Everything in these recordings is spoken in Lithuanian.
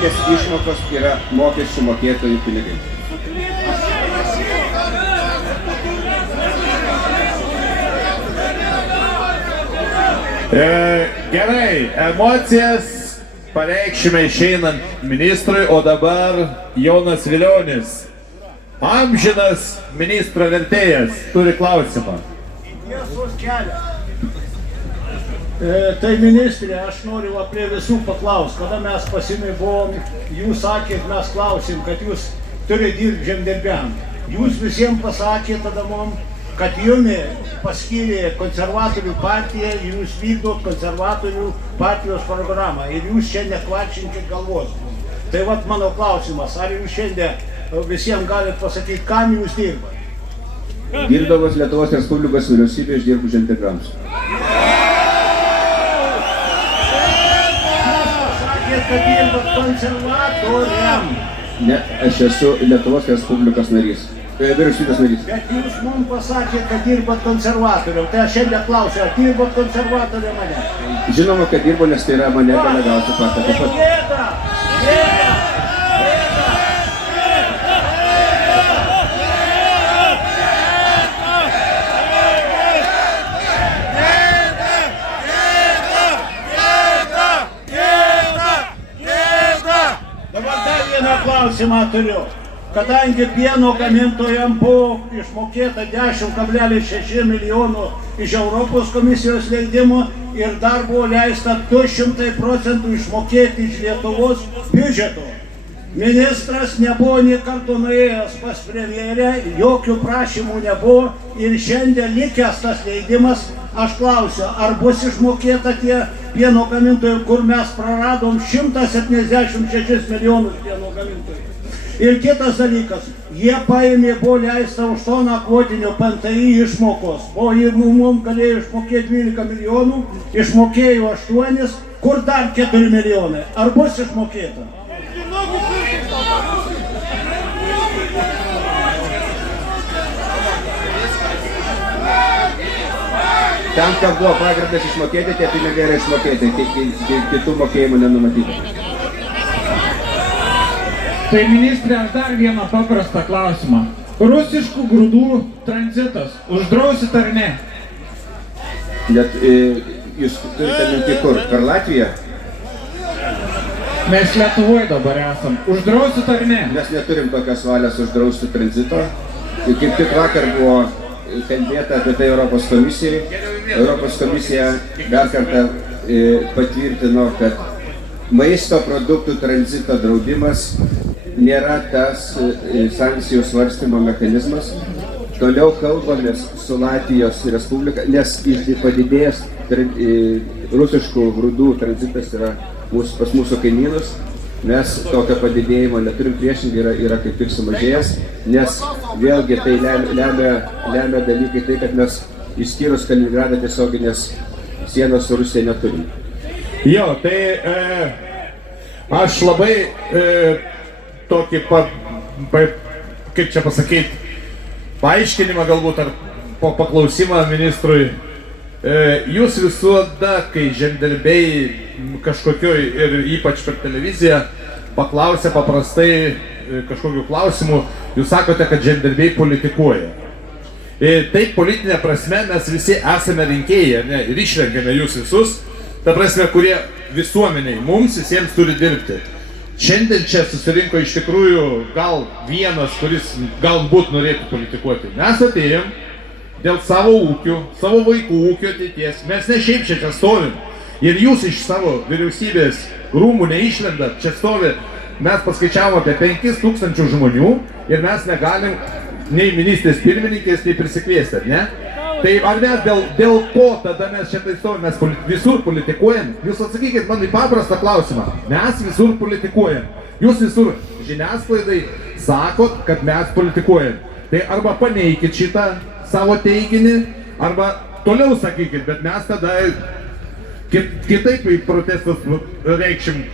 tiesioginės išmokos yra mokesčių mokėtojų pinigai. Gerai, emocijas pareikšime išeinant ministrui, o dabar Jonas Vilionis, amžinas ministro vertėjas, turi klausimą. Tai ministrė, aš noriu prie visų paklausti, kada mes pasimai buvom, jūs sakėt, mes klausim, kad jūs turite dirbti žemdirbiam. Jūs visiems pasakėt tada mums, kad jumi paskyrė konservatorių partiją ir jūs vykdot konservatorių partijos programą ir jūs čia nekvarčinkit galvos. Tai vat mano klausimas, ar jūs šiandien visiems galit pasakyti, kam jūs dirbat? Dirbdamas Lietuvos Respublikos vyriausybė, aš dirbu žemdirbiams. Sakėt, kad dirbat konservatoriam. Ne, aš esu Lietuvos Respublikos narys. Vyriausybės narys. Bet jūs mums pasakėt, kad dirbat konservatoriam. Tai aš šiandien klausiu, ar dirbat konservatoriam mane? Žinoma, kad dirbu, nes tai yra mane delegavusi partija. Gėda! Gėda! Dabar dar vieną klausimą turiu. Kadangi pieno gamintojams buvo išmokėta 10,6 milijonų iš Europos komisijos leidimo ir dar buvo leista 200% išmokėti iš Lietuvos biudžeto. Ministras nebuvo nė karto nuėjęs pas premjerę, jokių prašymų nebuvo ir šiandien likęs tas leidimas, aš klausiu, ar bus išmokėta tie pieno gamintojai, kur mes praradom 176 milijonus pieno gamintojų. Ir kitas dalykas, jie paėmė, buvo leista už toną kvotinio PNTI išmokos, o jeigu mums galėjo išmokėti 12 milijonų, išmokėjo 8, kur dar 4 milijonai, ar bus išmokėta? Tam, kad buvo pagrindas išmokėti, tie pinigai yra išmokėti, kitų mokėjimų nenumatyti. Tai ministrė, aš dar vieną paprastą klausimą. Rusiškų grūdų tranzitas, uždrausit ar ne? Net jūs turite minti kur? Per Latviją? Mes Lietuvoje dabar esam. Uždrausit ar ne? Mes neturim tokios valios uždrausti tranzito. Kaip tik vakar buvo kalbėta apie tai Europos komisijai. Europos komisija dar kartą patvirtino, kad maisto produktų tranzito draudimas nėra tas sankcijų svarstymo mechanizmas. Toliau kalbamės su Latvijos Respublika, nes padidėjęs rusiškų grūdų tranzitas yra pas mūsų kaimynus. Mes tokio padidėjimo neturim, priešingai yra kaip tik sumažėjęs, nes vėlgi tai lemia dalykai tai, kad mes išskyrus Kaliningradą tiesioginės sienos su Rusija neturim. Jo, tai aš labai tokį, kaip čia pasakyti, paaiškinimą galbūt ar paklausimą ministrui. Jūs visada, kai žemdirbiai kažkokioj ir ypač per televiziją paklausia paprastai kažkokių klausimų, jūs sakote, kad žemdirbiai politikuoja. Taip, politinė prasme mes visi esame rinkėjai, ne, ir išrenkame jūs visus, ta prasme, kurie visuomeniai, mums visiems turi dirbti. Šiandien čia susirinko iš tikrųjų gal vienas, kuris galbūt norėtų politikuoti. Mes atėjom dėl savo ūkių, savo vaikų ūkio ateities. Mes ne šiaip čia stovim. Ir jūs iš savo vyriausybės rūmų neišlendat, čia stovi, mes paskaičiavom apie 5,000 žmonių ir mes negalim nei ministrės pirmininkės, nei prisikviesti, ne? Tai ar mes dėl ko tada mes šitai stovim, mes visur politikuojam? Jūs atsakykit man į paprastą klausimą. Mes visur politikuojam. Jūs visur žiniasklaidai sakot, kad mes politikuojam. Tai arba paneikit šitą savo teiginį, arba toliau sakykit, bet mes tada kitaip į protestus reikšim.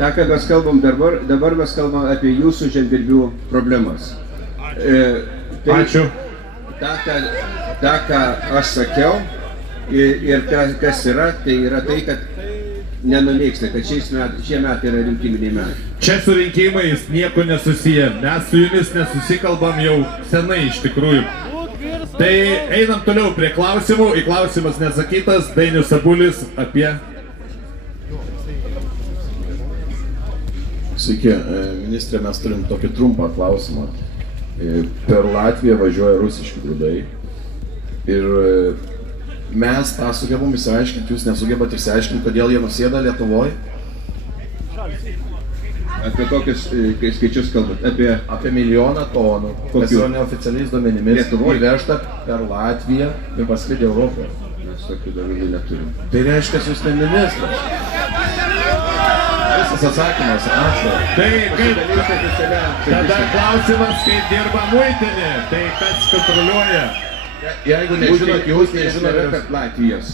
Ta, kad mes kalbam dabar mes kalbam apie jūsų žemdirbių problemas. Ačiū. Ta, ką aš sakiau ir kas yra, tai yra tai, kad nenuneiksite, kad šie metai yra rinkiminiai metai. Čia su rinkimais nieko nesusiję. Mes su jumis nesusikalbam jau senai iš tikrųjų. Tai einam toliau prie klausimų. Į klausimas nesakytas. Dainius Sabulis apie... Sveiki, ministrė, mes turim tokį trumpą klausimą. Per Latviją važiuoja rusiški grūdai ir mes tą sugebam išsiaiškinti, jūs nesugebat išsiaiškinti, kodėl jie nusėda Lietuvoje? Apie kokius skaičius kalbat? Apie 1 milijoną tonų, kas yra neoficialiais duomenimis, Lietuvoje įvežta per Latviją ir pasklidę Europoje. Mes tokių duomenų neturim. Tai reiškia, jūs ne ministras. Visas atsakymas, ačiū. Tai kaip... Tada klausimas, kaip dirba muitinė. Tai kas kontroliuoja? Jeigu nežinot, jūs nežinote, kad Latvijos.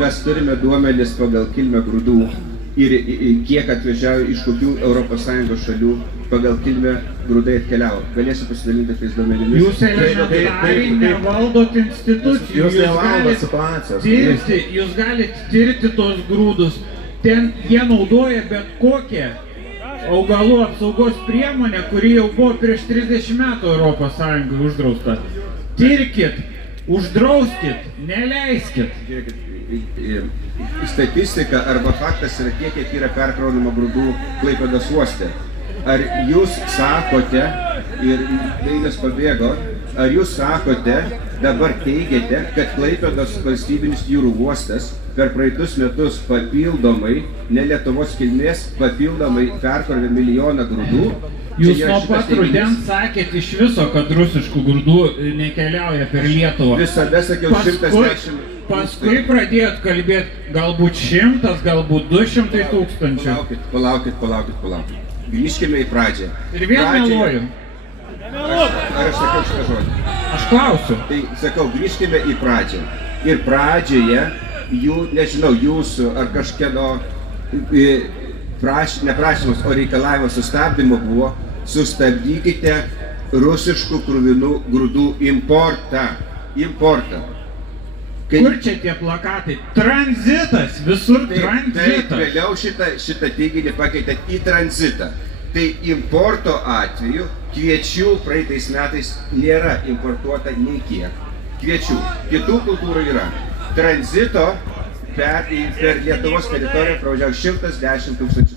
Mes turime duomenis pagal kilmę grūdų ir kiek atvežiavo iš kokių ES šalių pagal kilmę grūdai atkeliavo. Galėsiu pasidalinti tais duomenimis. Jūs elementariai nevaldot institucijų. Jūs nevaldot situacijos. Jūs galite tirti tos grūdus. Ten jie naudoja bet kokią augalų apsaugos priemonę, kuri jau buvo prieš 30 metų ES uždrausta. Tirkit, uždrauskit, neleiskit. Žiūrėkit, statistika arba faktas yra tiek, kiek yra perkraunama grūdų Klaipėdos uoste. Ar jūs sakote, ir Dainius pabėgo, ar jūs sakote, dabar teigiate, kad Klaipėdos valstybinis jūrų uostas per praeitus metus papildomai, ne Lietuvos kilmės, papildomai perkrovė 1 milijoną grūdų? Jūs nuo pat rudens sakėt iš viso, kad rusiškų grūdų nekeliauja per Lietuvą. Visada sakiau 110. Paskui pradėjot kalbėti galbūt 100, galbūt 200 tūkstančių. Palaukit. Grįžkime į pradžią. Ir vėl meluoju. Ar aš sakau šitą žodį? Aš klausiu. Tai sakau, grįžkime į pradžią. Ir pradžioje, nežinau, jūsų ar kažkieno neprašymas, o reikalavimas sustabdymo buvo, sustabdykite rusiškų kruvinų grūdų importą. Kur čia tie plakatai? Tranzitas, visur tranzitas. Taip, vėliau šitą teiginį pakeitėt į tranzitą. Tai importo atveju kviečių praeitais metais nėra importuota nei kiek. Kviečių. Kitų kultūrų yra. Tranzito per Lietuvos teritoriją pravažiavo 110 tūkstančių